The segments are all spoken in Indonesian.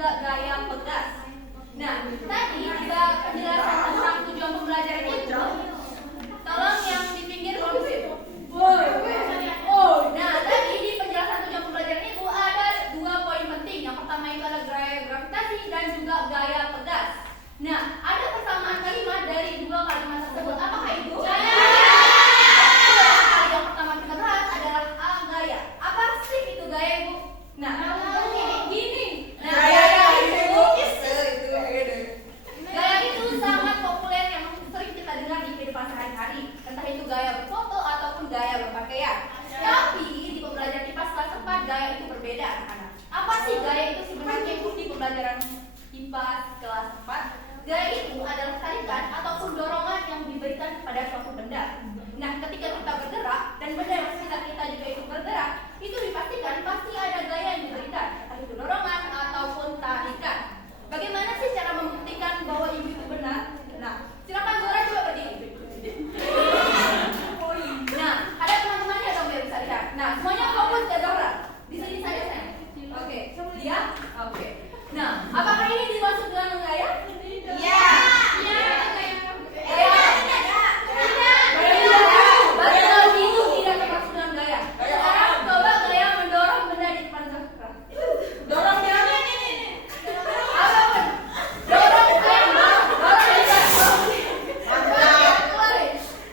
juga gaya pegas. Nah, tadi juga penjelasan tentang tujuan pembelajaran itu. Tolong yang di pinggir komisi. Nah, tadi di penjelasan tujuan pembelajaran Ibu ada 2 poin penting. Yang pertama itu adalah gaya gravitasi dan juga gaya pegas. Nah, ada persamaan kalimat dari 2 kalimat tersebut. Apakah itu? Gaya. Yang pertama kita bahas adalah gaya. Apa sih itu gaya, Ibu? Nah, gini. Nah, gaya itu sangat populer yang sering kita dengar di kehidupan sehari-hari. Entah itu gaya berfoto ataupun gaya berpakaian. Tapi di pembelajaran IPA kelas 4 gaya itu berbeda, anak-anak. Apa sih gaya itu sebenarnya, Ibu, di pembelajaran IPA kelas 4? Gaya itu adalah tarikan ataupun dorongan yang diberikan pada suatu benda. Nah, ketika kita bergerak dan benda yang sekitar kita juga itu bergerak, itu dipastikan pasti ada gaya yang diberikan, entah itu dorongan ataupun tarikan. Bagaimana sih cara membuktikan bahwa Ibu itu benar? Nah, silakan Zora coba berdiri. Nah, ada teman-temannya dong biar bisa lihat. Nah, semuanya fokus ke Zora. Di sini saja saya. Oke, dia. Oke. Nah, apakah ini dimaksud dengan gaya? Iya. Betul, itu tidak termasuk dengan gaya. Sekarang coba gaya mendorong benda di depan Zora. Dorong dia. Apapun. Dorong saya mau. Dorong dia.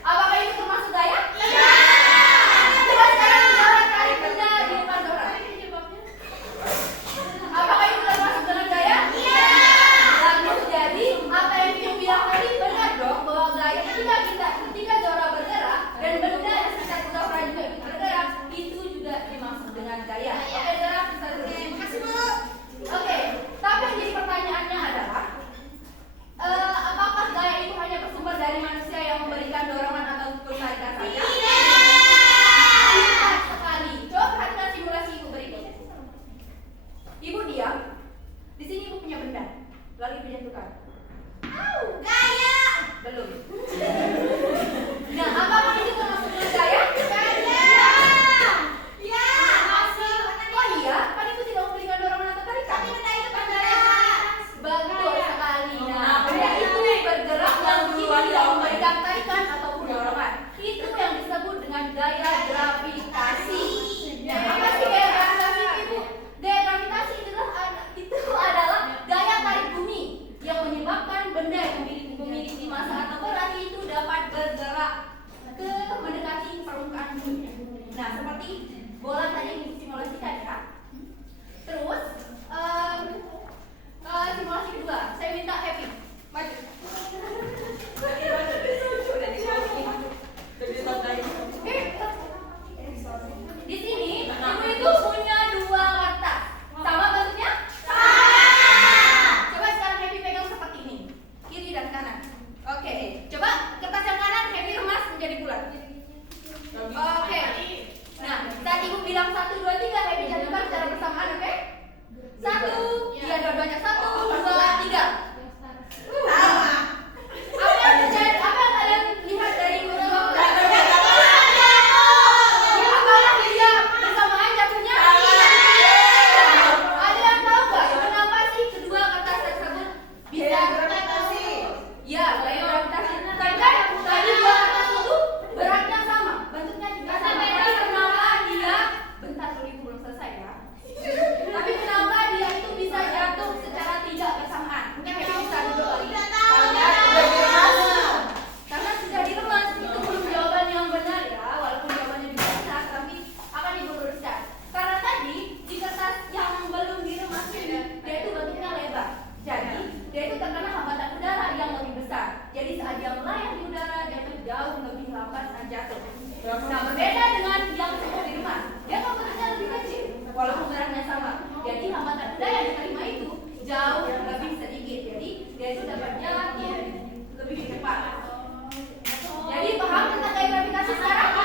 Apakah itu termasuk gaya? Iya. Coba sekarang Zora tarik benda di depan Zora. Apakah itu termasuk dengan gaya? Iya. Bagus, jadi apa yang Vio bilang tadi benar dong, bahwa gaya ketika Zora bergerak dan benda yang sekitar Zora juga ikut bergerak, itu juga dimaksud dengan gaya. Oke, Zora bisa terus. Makasih, Bu. Oke, tapi yang jadi pertanyaannya adalah apakah gaya itu hanya bersumber dari manusia yang memberikan dorongan atau tarikan saja? Tidak sekali. Coba perhatikan simulasi Ibu berikut. Ibu diam. Di sini Ibu punya benda. Lalu Ibu jatuhkan. Gaya. Belum. Nah, apakah itu termasuk dengan gaya? Gaya. Ya. Oh iya, kan Ibu tidak memberikan dorongan atau tarikan. Tapi benda itu kan gaya. Betul sekali. Nah, benda itu bergerak yang tidak memberikan tarikan ataupun dorongan. Itu yang disebut dengan gaya gravitasi. Nah, apa sih gaya gravitasi, Ibu? Gaya gravitasi itu adalah gaya tarik bumi yang menyebabkan benda yang memiliki massa atau berat itu dapat bergerak ke mendekati permukaan bumi. Nah, seperti bola tadi yang disimulasikan ya. Terus simulasi kedua, saya minta Happy maju. Di sini Ibu itu punya 2 kertas. Sama bentuknya? Sama. Coba sekarang Happy pegang seperti ini, kiri dan kanan. Oke, coba kertas yang kanan Happy remas menjadi bulat. Oke. Nah, saat Ibu bilang 1, 2, 3, Happy jatuhkan secara bersamaan, oke? 1, iya dua-duanya 1, 2, 3. Apa yang terjadi? Apa yang kalian lihat dari Ibu? Apakah dia bersamaan jatuhnya? Ada yang tahu nggak kenapa sih kedua kertas tersebut bisa gravitasi? Ya, gaya gravitasi. Kan tadi 2 kertas itu beratnya sama, bentuknya juga sama. Tapi kenapa dia bentar dulu, Ibu belum selesai ya. Tapi kenapa dia itu bisa jatuh secara tidak bersamaan? Mungkin Happy bisa duduk lagi. Karena sudah diremas. Itu belum jawaban yang benar ya, walaupun jawabannya juga benar, tapi akan Ibu luruskan. Karena tadi di kertas yang belum diremas ini, dia itu bentuknya lebar. Jadi dia itu terkena hambatan udara yang lebih besar. Jadi saat dia melayang di udara, dia itu jauh lebih lambat saat jatuh. Nah, berbeda dengan yang sudah diremas, dia kan bentuknya lebih kecil, walaupun beratnya sama. Jadi hambatan udara yang diterima itu jauh lebih sedikit. Jadi dia itu dapatnya lebih cepat. Jadi paham tentang gaya gravitasi sekarang?